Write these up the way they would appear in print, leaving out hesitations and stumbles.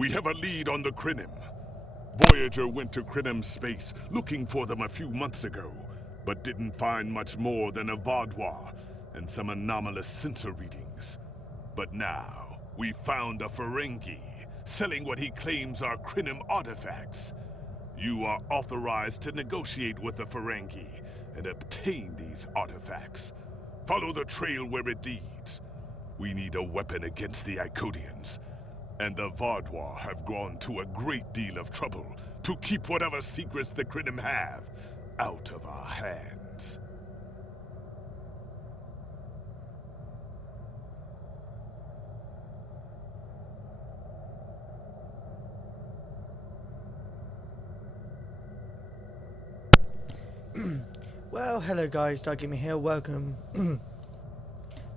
We have a lead on the Krynim. Voyager went to Krynim space looking for them a few months ago, but didn't find much more than a Vaadwaur and some anomalous sensor readings. But now, we found a Ferengi selling what he claims are Krynim artifacts. You are authorized to negotiate with the Ferengi and obtain these artifacts. Follow the trail where it leads. We need a weapon against the Icodians, and the Vaadwaur have gone to a great deal of trouble to keep whatever secrets the Krynim have out of our hands. Well, hello guys, Doug here. Welcome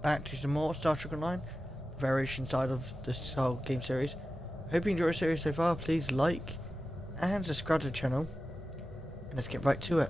back to some more Star Trek Online, variation side of this whole game series. Hope you enjoy the series so far. Please like and subscribe to the channel, and let's get right to it.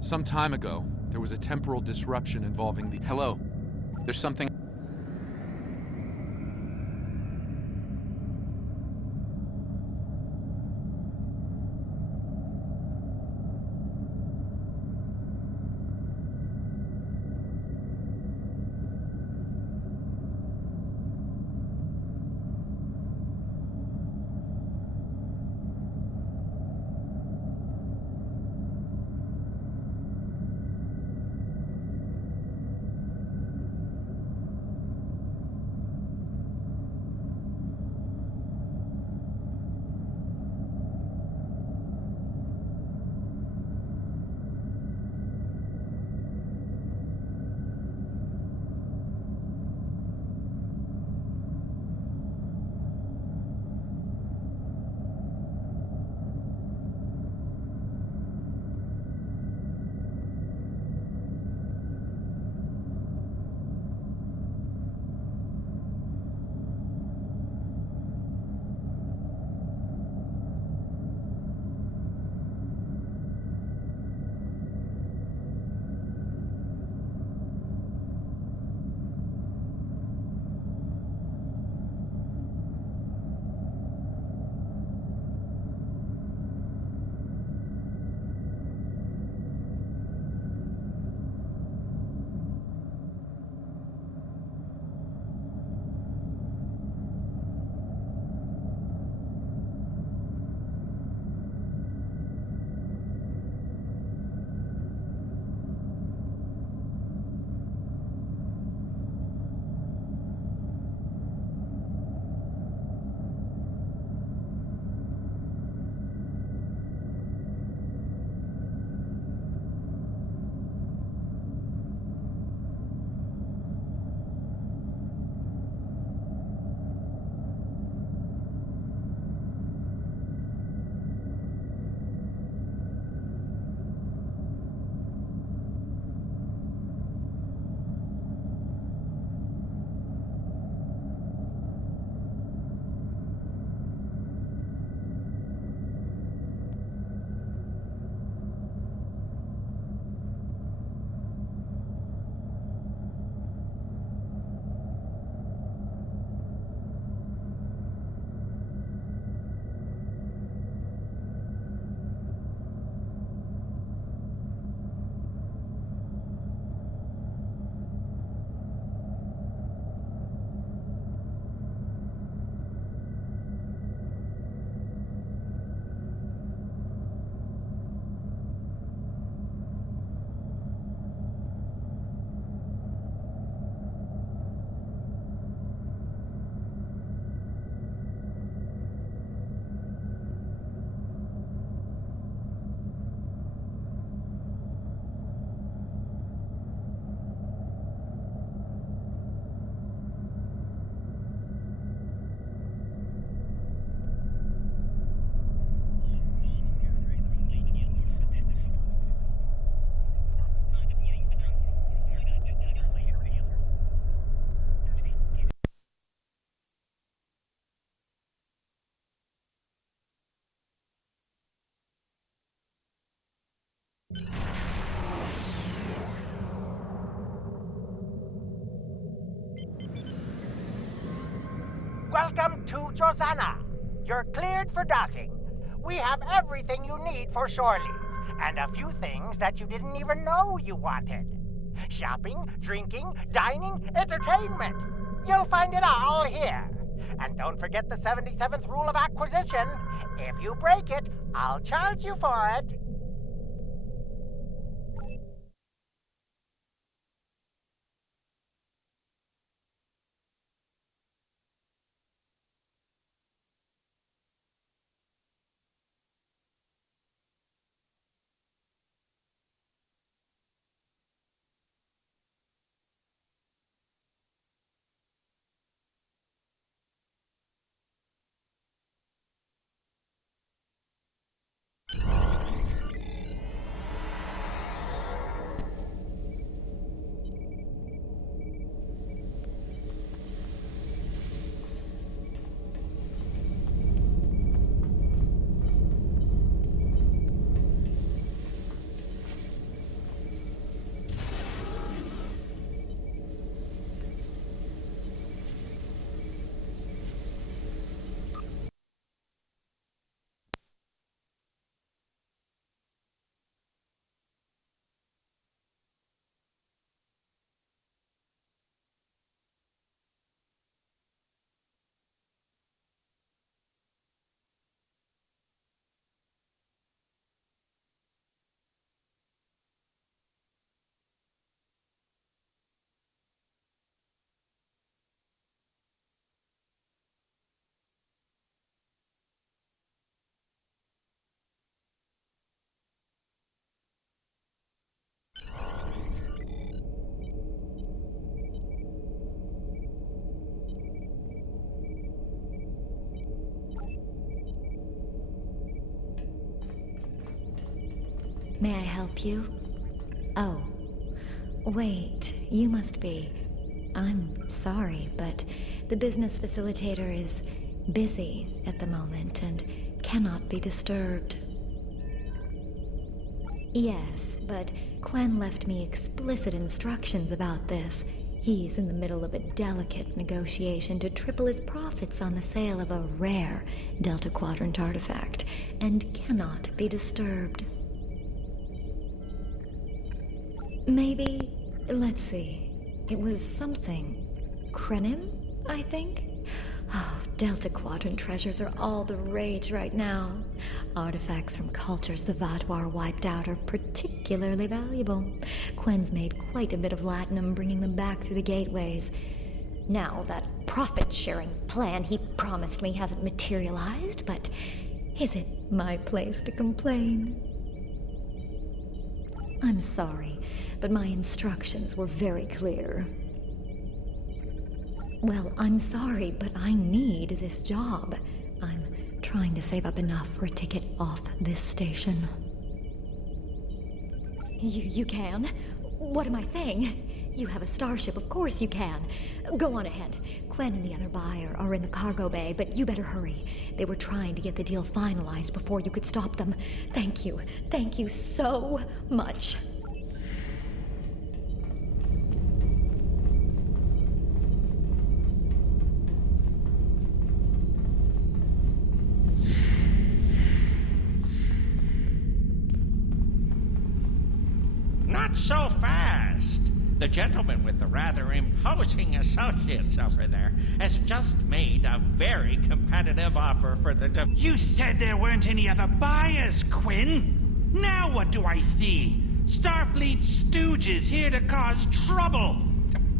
Some time ago, there was a temporal disruption involving the... Hello. There's something... Welcome to Drozana. You're cleared for docking. We have everything you need for shore leave, and a few things that you didn't even know you wanted. Shopping, drinking, dining, entertainment. You'll find it all here. And don't forget the 77th rule of acquisition. If you break it, I'll charge you for it. May I help you? Oh, wait, you must be. I'm sorry, but the business facilitator is busy at the moment and cannot be disturbed. Yes, but Quen left me explicit instructions about this. He's in the middle of a delicate negotiation to triple his profits on the sale of a rare Delta Quadrant artifact, and cannot be disturbed. Maybe, let's see, it was something. Krenim, I think? Oh, Delta Quadrant treasures are all the rage right now. Artifacts from cultures the Vaadwaur wiped out are particularly valuable. Quen's made quite a bit of latinum bringing them back through the gateways. Now, that profit-sharing plan he promised me hasn't materialized, but is it my place to complain? I'm sorry, but my instructions were very clear. Well, I'm sorry, but I need this job. I'm trying to save up enough for a ticket off this station. You can? What am I saying? You have a starship, of course you can. Go on ahead. Quen and the other buyer are in the cargo bay, but you better hurry. They were trying to get the deal finalized before you could stop them. Thank you. Thank you so much. Not so fast! The gentleman with the rather imposing associates over there has just made a very competitive offer for the You said there weren't any other buyers, Quinn! Now what do I see? Starfleet stooges here to cause trouble!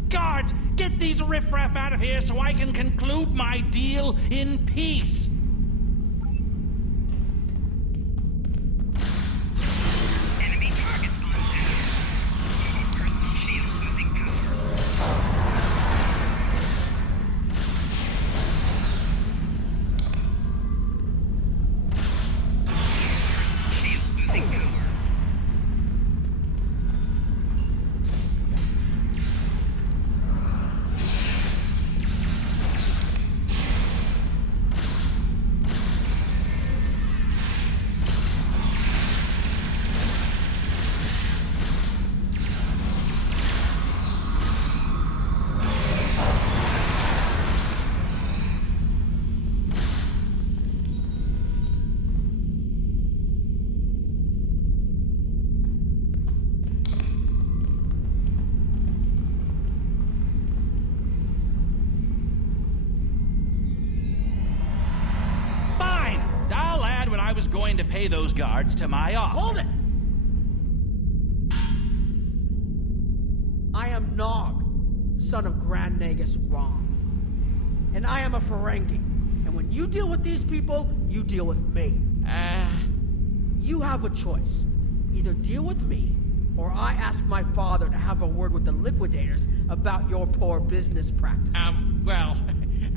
Guards, get these riffraff out of here so I can conclude my deal in peace! going to pay those guards to my office. Hold it! I am Nog, son of Grand Nagus Rom. And I am a Ferengi. And when you deal with these people, you deal with me. You have a choice. Either deal with me, or I ask my father to have a word with the liquidators about your poor business practices. Well,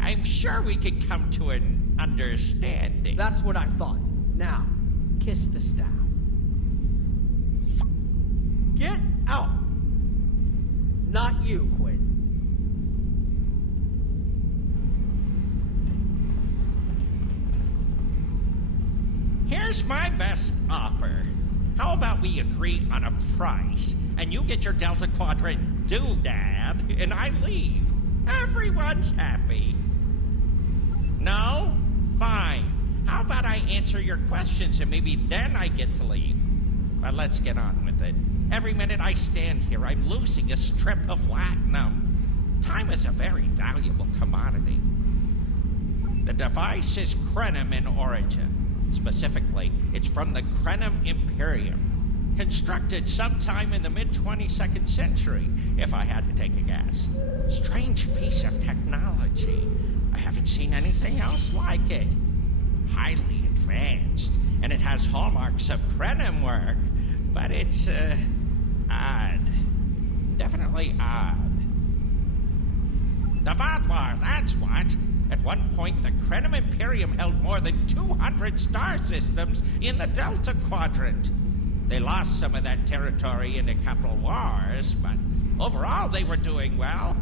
I'm sure we could come to an understanding. That's what I thought. Now, kiss the staff. Get out! Not you, Quinn. Here's my best offer. How about we agree on a price, and you get your Delta Quadrant doodad, and I leave? Everyone's happy. No? Fine. How about I answer your questions, and maybe then I get to leave? But let's get on with it. Every minute I stand here, I'm losing a strip of latinum. Time is a very valuable commodity. The device is Krenim in origin. Specifically, it's from the Krenim Imperium, constructed sometime in the mid-22nd century, if I had to take a guess. Strange piece of technology. I haven't seen anything else like it. Highly advanced, and it has hallmarks of Krenim work, but it's, odd. Definitely odd. The Vaadwaur, that's what. At one point, the Krenim Imperium held more than 200 star systems in the Delta Quadrant. They lost some of that territory in a couple wars, but overall they were doing well.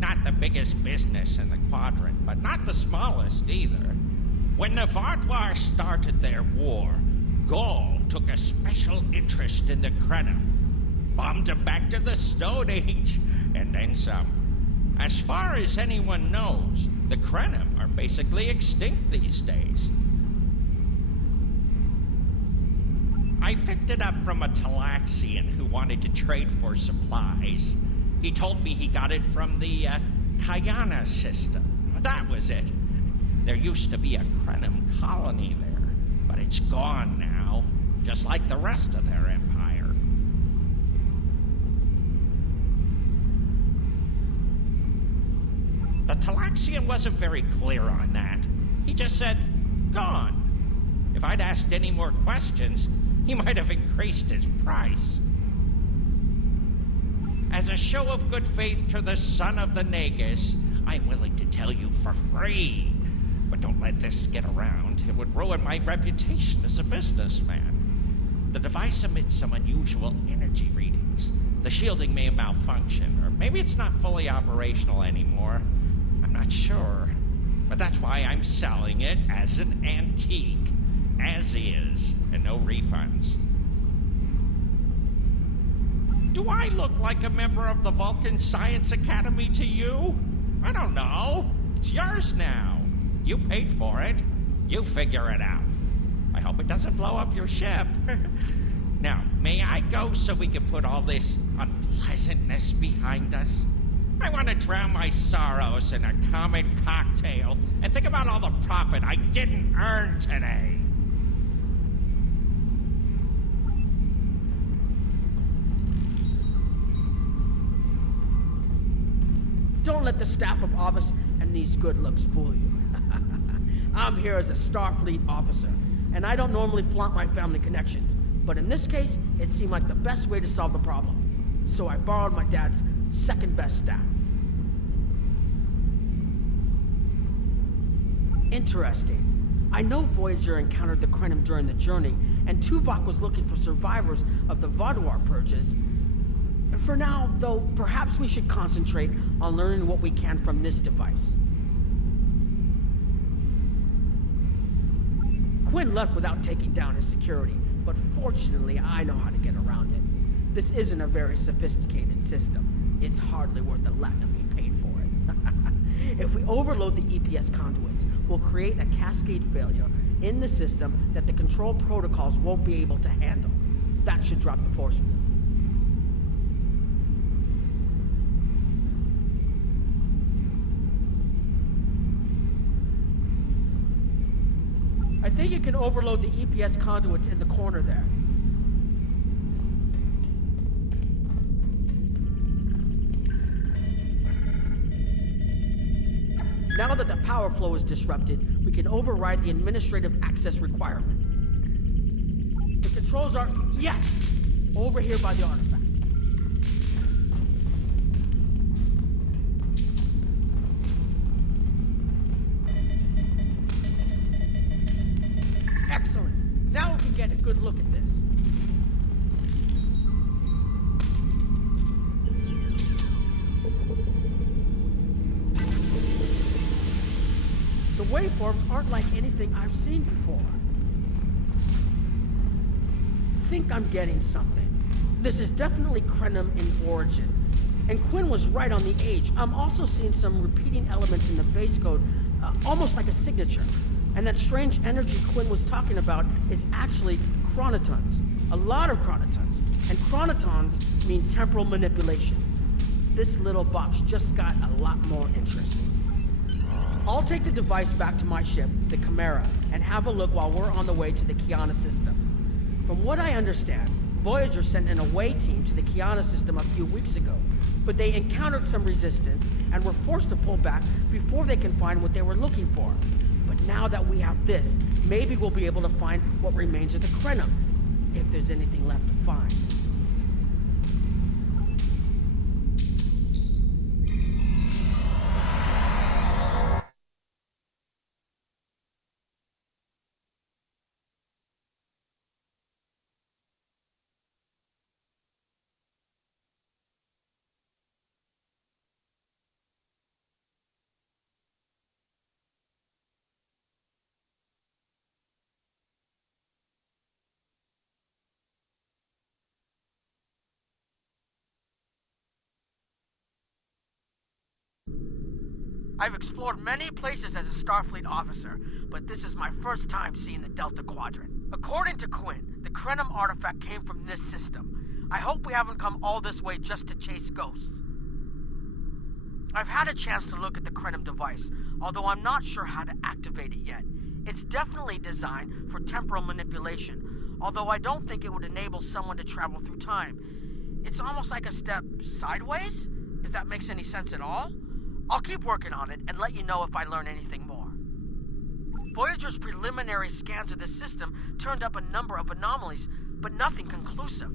Not the biggest business in the quadrant, but not the smallest either. When the Vaadwaur started their war, Ghaul took a special interest in the Krenim, bombed them back to the Stone Age, and then some. As far as anyone knows, the Krenim are basically extinct these days. I picked it up from a Talaxian who wanted to trade for supplies. He told me he got it from the Kayana system. That was it. There used to be a Krenim colony there, but it's gone now, just like the rest of their empire. The Talaxian wasn't very clear on that. He just said, gone. If I'd asked any more questions, he might have increased his price. As a show of good faith to the son of the Nagus, I'm willing to tell you for free. But don't let this get around. It would ruin my reputation as a businessman. The device emits some unusual energy readings. The shielding may malfunction, or maybe it's not fully operational anymore. I'm not sure. But that's why I'm selling it as an antique. As is, and no refunds. Do I look like a member of the Vulcan Science Academy to you? I don't know. It's yours now. You paid for it. You figure it out. I hope it doesn't blow up your ship. Now, may I go so we can put all this unpleasantness behind us? I want to drown my sorrows in a common cocktail and think about all the profit I didn't earn today. Don't let the staff of Obus and these good looks fool you. I'm here as a Starfleet officer, and I don't normally flaunt my family connections, but in this case, it seemed like the best way to solve the problem. So I borrowed my dad's second best staff. Interesting. I know Voyager encountered the Krenim during the journey, and Tuvok was looking for survivors of the Vaadwaur purges. For now, though, perhaps we should concentrate on learning what we can from this device. Quinn left without taking down his security, but fortunately I know how to get around it. This isn't a very sophisticated system. It's hardly worth the latinum he paid for it. If we overload the EPS conduits, we'll create a cascade failure in the system that the control protocols won't be able to handle. That should drop the force field. I think it can overload the EPS conduits in the corner there. Now that the power flow is disrupted, we can override the administrative access requirement. The controls are, yes, over here by the artifact. Excellent. Now we can get a good look at this. The waveforms aren't like anything I've seen before. I think I'm getting something. This is definitely Krenim in origin. And Quinn was right on the age. I'm also seeing some repeating elements in the base code, almost like a signature. And that strange energy Quinn was talking about is actually chronotons. A lot of chronotons. And chronotons mean temporal manipulation. This little box just got a lot more interesting. I'll take the device back to my ship, the Chimera, and have a look while we're on the way to the Kiana system. From what I understand, Voyager sent an away team to the Kiana system a few weeks ago, but they encountered some resistance and were forced to pull back before they can find what they were looking for. But now that we have this, maybe we'll be able to find what remains of the Krenim, if there's anything left to find. I've explored many places as a Starfleet officer, but this is my first time seeing the Delta Quadrant. According to Quinn, the Krenim artifact came from this system. I hope we haven't come all this way just to chase ghosts. I've had a chance to look at the Krenim device, although I'm not sure how to activate it yet. It's definitely designed for temporal manipulation, although I don't think it would enable someone to travel through time. It's almost like a step sideways, if that makes any sense at all. I'll keep working on it and let you know if I learn anything more. Voyager's preliminary scans of the system turned up a number of anomalies, but nothing conclusive.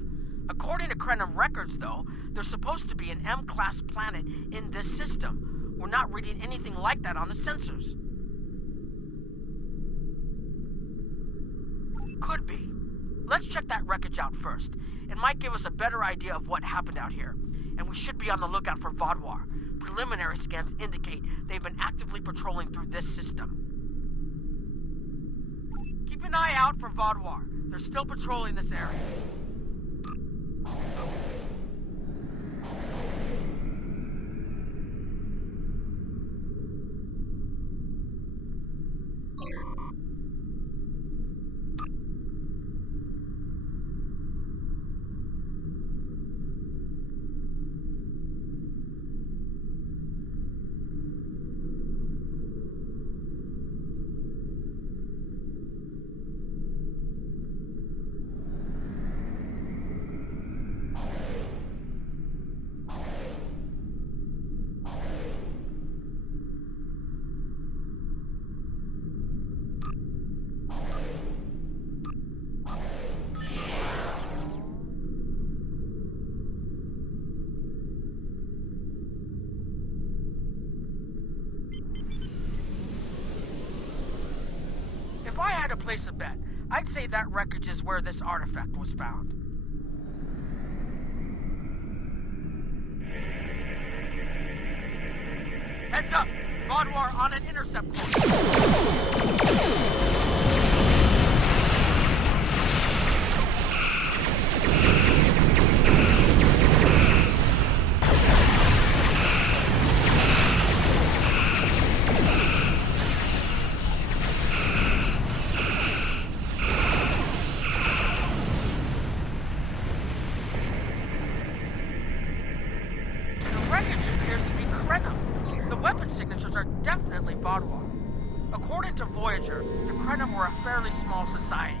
According to Krenim records, though, there's supposed to be an M-class planet in this system. We're not reading anything like that on the sensors. Could be. Let's check that wreckage out first. It might give us a better idea of what happened out here. And we should be on the lookout for Vaadwaur. Preliminary scans indicate they've been actively patrolling through this system. Keep an eye out for Vaadwaur. They're still patrolling this area. If I had to place a bet, I'd say that wreckage is where this artifact was found. Heads up! Vaadwaur on an intercept course. The wreckage appears to be Krenim. The weapon signatures are definitely Vaadwaur. According to Voyager, the Krenim were a fairly small society.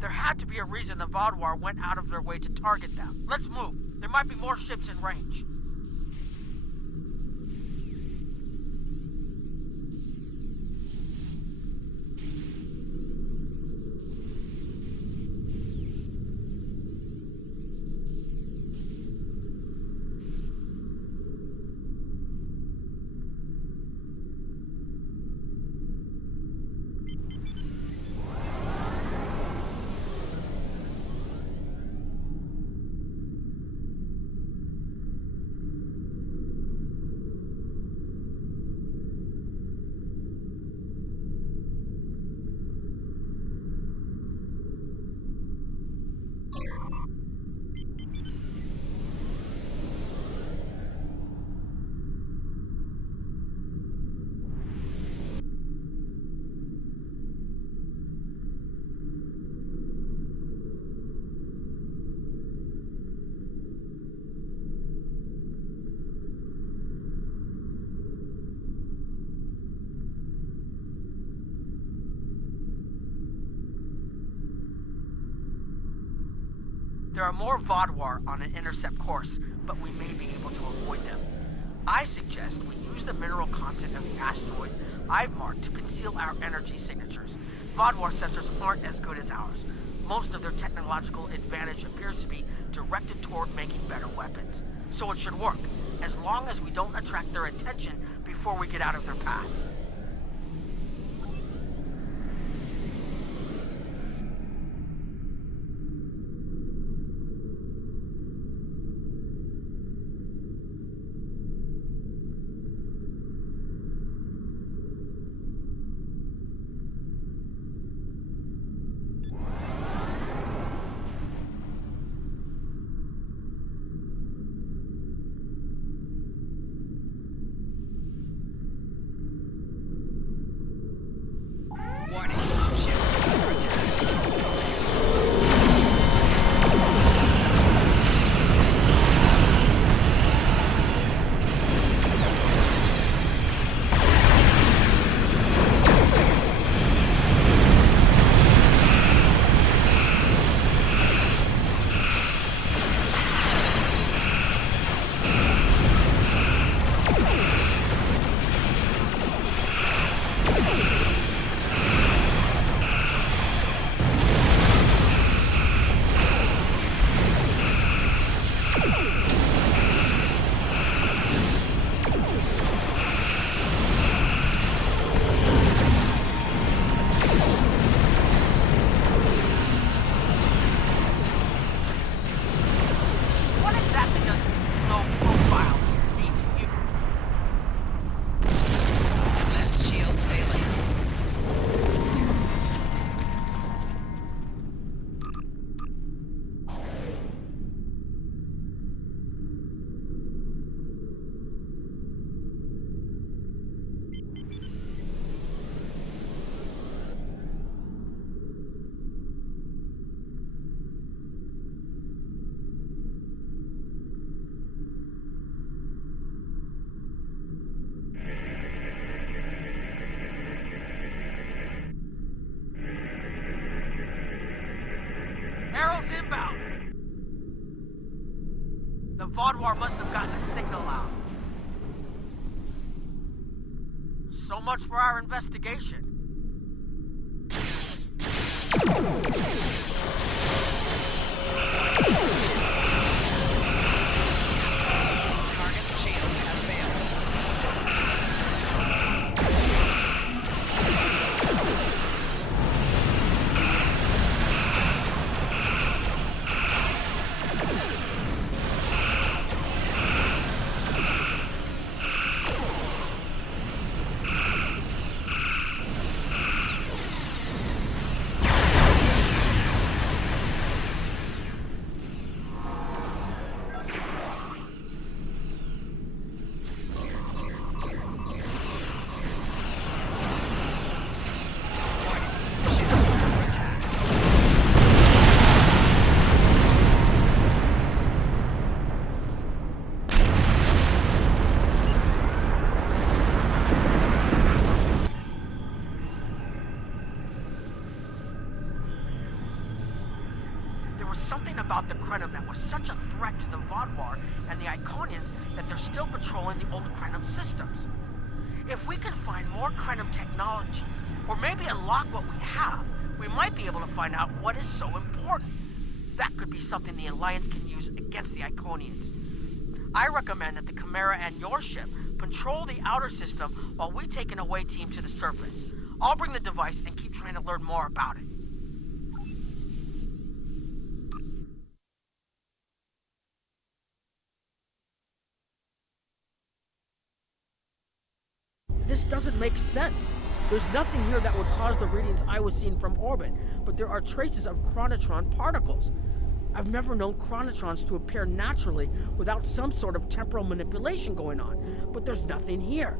There had to be a reason the Vaadwaur went out of their way to target them. Let's move. There might be more ships in range. There are more Vaadwaur on an intercept course, but we may be able to avoid them. I suggest we use the mineral content of the asteroids I've marked to conceal our energy signatures. Vaadwaur sensors aren't as good as ours. Most of their technological advantage appears to be directed toward making better weapons. So it should work, as long as we don't attract their attention before we get out of their path. Inbound! The Vaadwaur must have gotten a signal out. So much for our investigation. was such a threat to the Vodwar and the Iconians that they're still patrolling the old Krenim systems. If we can find more Krenim technology, or maybe unlock what we have, we might be able to find out what is so important. That could be something the Alliance can use against the Iconians. I recommend that the Chimera and your ship patrol the outer system while we take an away team to the surface. I'll bring the device and keep trying to learn more about it. This doesn't make sense. There's nothing here that would cause the readings I was seeing from orbit, but there are traces of chronotron particles. I've never known chronotrons to appear naturally without some sort of temporal manipulation going on, but there's nothing here.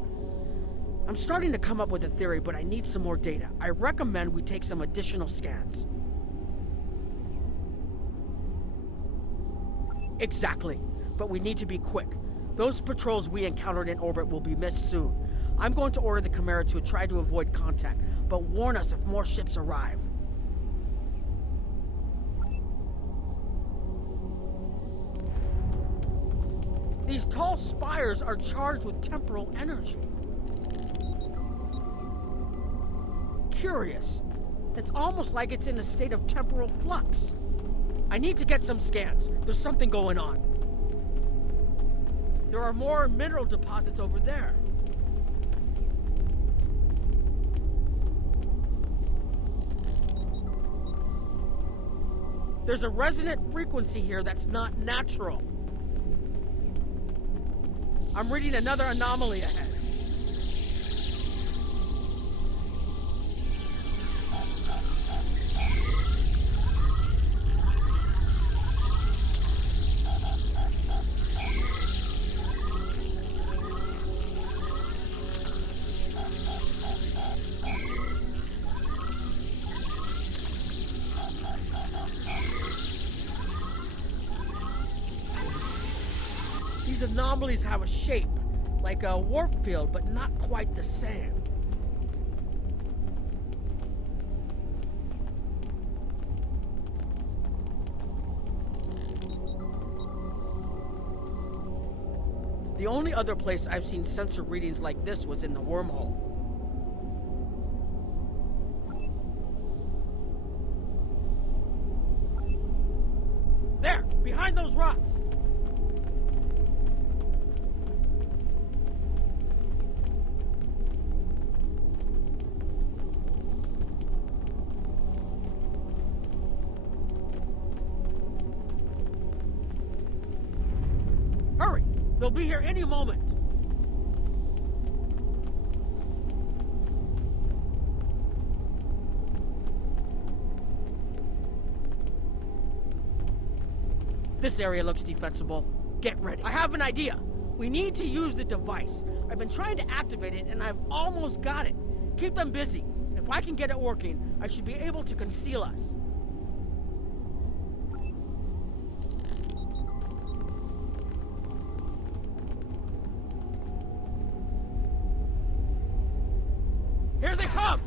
I'm starting to come up with a theory, but I need some more data. I recommend we take some additional scans. Exactly, but we need to be quick. Those patrols we encountered in orbit will be missed soon. I'm going to order the Chimera to try to avoid contact, but warn us if more ships arrive. These tall spires are charged with temporal energy. Curious. It's almost like it's in a state of temporal flux. I need to get some scans. There's something going on. There are more mineral deposits over there. There's a resonant frequency here that's not natural. I'm reading another anomaly ahead. These anomalies have a shape, like a warp field, but not quite the same. The only other place I've seen sensor readings like this was in the wormhole. There, behind those rocks. Hurry! They'll be here any moment. This area looks defensible. Get ready. I have an idea. We need to use the device. I've been trying to activate it and I've almost got it. Keep them busy. If I can get it working, I should be able to conceal us. Here they come!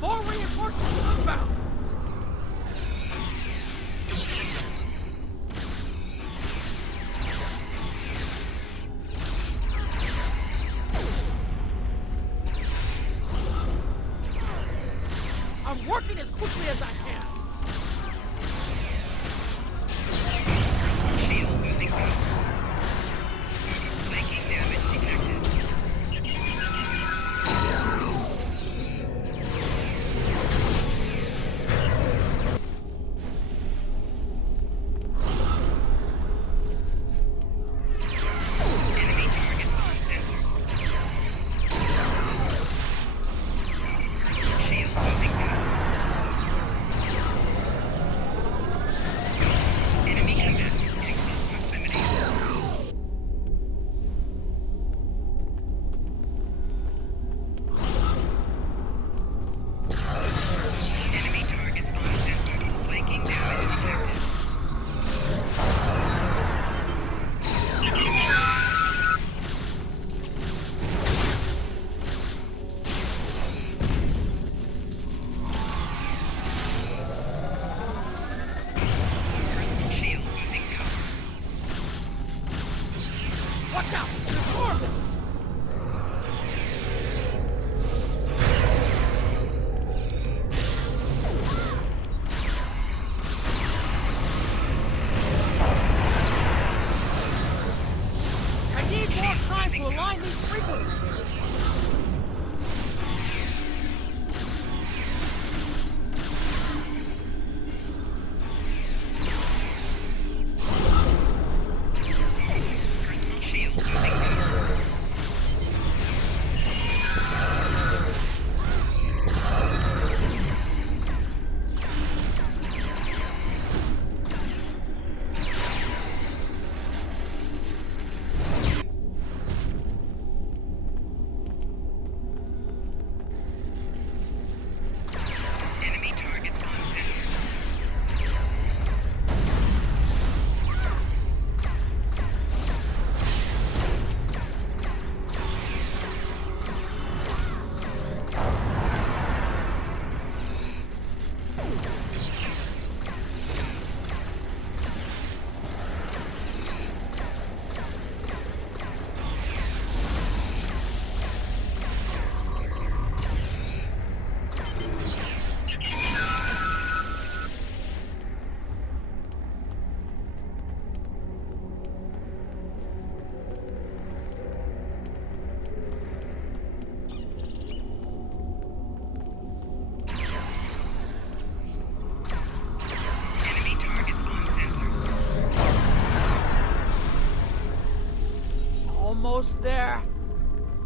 More reinforcements inbound! I'm working as quickly as I can. Shield losing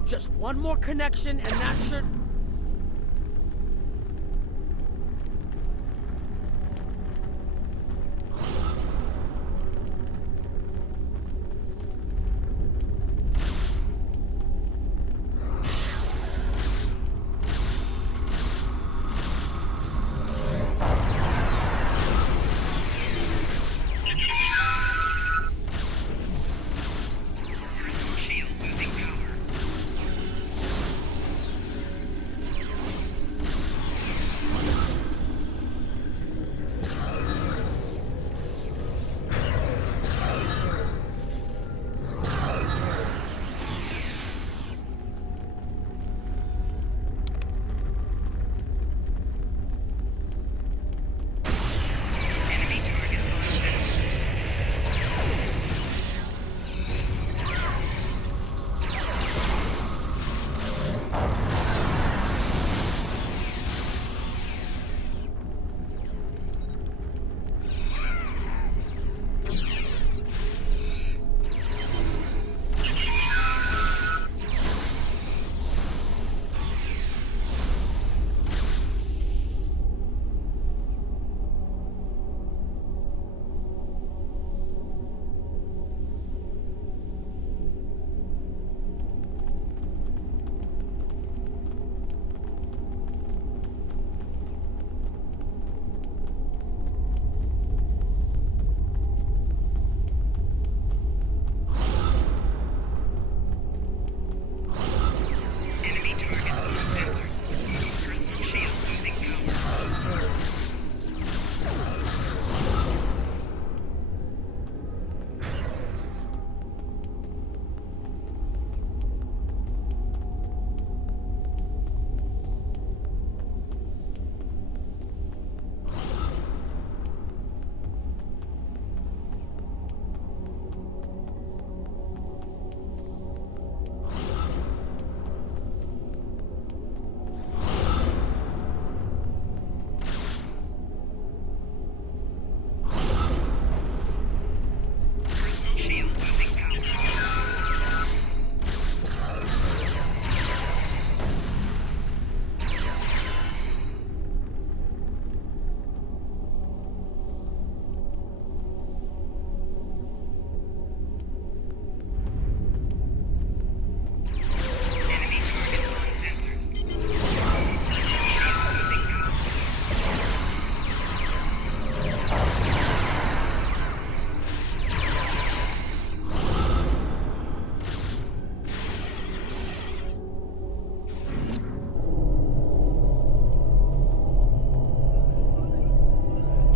Just one more connection and that should...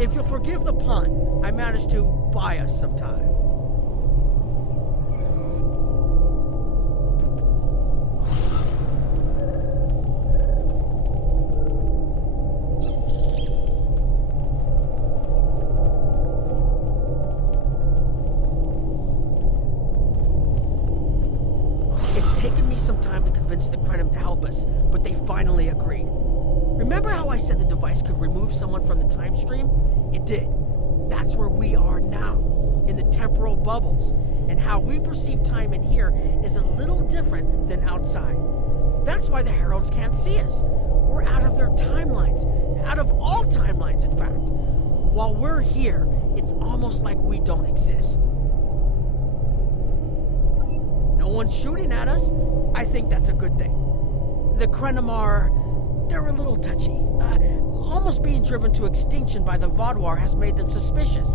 If you'll forgive the pun, I managed to buy us some time. It's taken me some time to convince the Krenim to help us, but they finally agreed. Remember how I said the device could remove someone from the time stream? It did. That's where we are now, in the temporal bubbles. And how we perceive time in here is a little different than outside. That's why the Heralds can't see us. We're out of their timelines. Out of all timelines, in fact. While we're here, it's almost like we don't exist. No one's shooting at us. I think that's a good thing. The Krenim are... they're a little touchy. Almost being driven to extinction by the Vaadwaur has made them suspicious.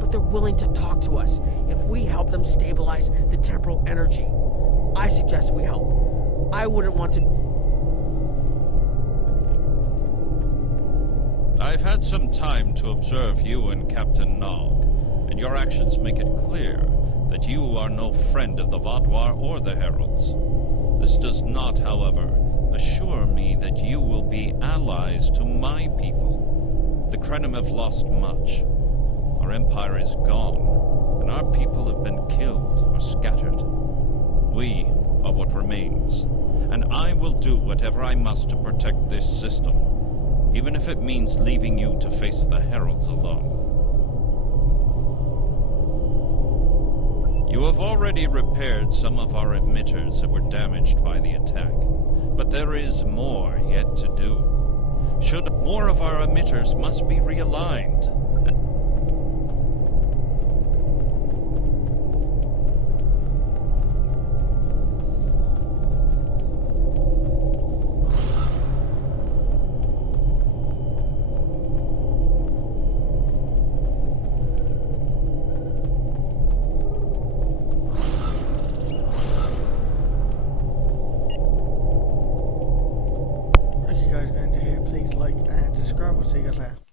But they're willing to talk to us if we help them stabilize the temporal energy. I suggest we help. I wouldn't want to... I've had some time to observe you and Captain Nog, and your actions make it clear that you are no friend of the Vaadwaur or the Heralds. This does not, however, assure me that you will be allies to my people. The Krenim have lost much. Our empire is gone, and our people have been killed or scattered. We are what remains, and I will do whatever I must to protect this system, even if it means leaving you to face the Heralds alone. You have already repaired some of our emitters that were damaged by the attack, but there is more yet to do. More of our emitters must be realigned. If you guys are going to hear, please like and subscribe. We'll see you guys later.